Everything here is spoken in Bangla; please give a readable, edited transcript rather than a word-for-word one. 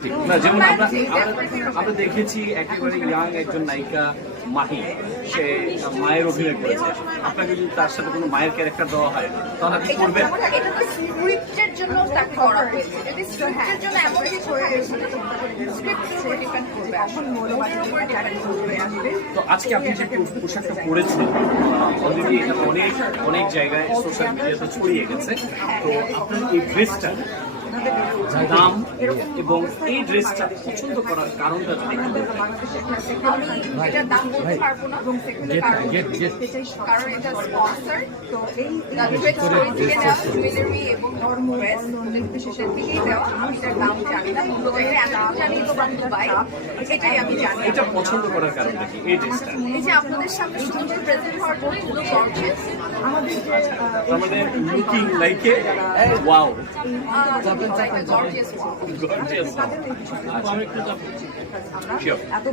না যেমন আমরা দেখেছি একেবারে ইয়াং একজন নায়িকা মাহি, সে মায়ের অভিনয় করেছে। আপনাকে যদি তার সাথে কোনো মায়ের ক্যারেক্টার দেওয়া হয় তাহলে আপনি করবেন? এটা তো স্ক্রিপ্টের জন্য তাকে করা হয়েছে। যদি স্ক্রিপ্টের জন্য এমন কিছু হয়ে গেছে, স্ক্রিপ্টের উপর ডিপেন্ড করবে, এখন মনোবাদের উপর ডিপেন্ড করবে আসবে। তো আজকে আপনি যে পোশাকটা পরেছেন অলরেডি এটা অনেক জায়গায় সোশ্যাল মিডিয়াতে ছড়িয়ে গেছে। তো আপনার এই ড্রেসটা দাম এবং এই ড্রেসটা পছন্দ করার কারণটা যদি আমি এটার দাম বলতে পারবো না, কারণ এটা স্পন্সর। তো এই স্টোরি থেকে দেওয়া জুয়েলারি এবং ড্রেস শেষের দিকেই দেওয়া। আমি এটার দাম জানি না, মূল্য জানি তো বাই, এটাই আমি জানি। এটা পছন্দ করার কারণটা কি এই ড্রেসটা? এই যে আপনাদের সামনে সুন্দর প্রেজেন্ট হওয়ার পরে এগুলো গর্জিয়াস, আমাদের looking like a wow gorgeous. Gorgeous. আচ্ছা, আমরা এত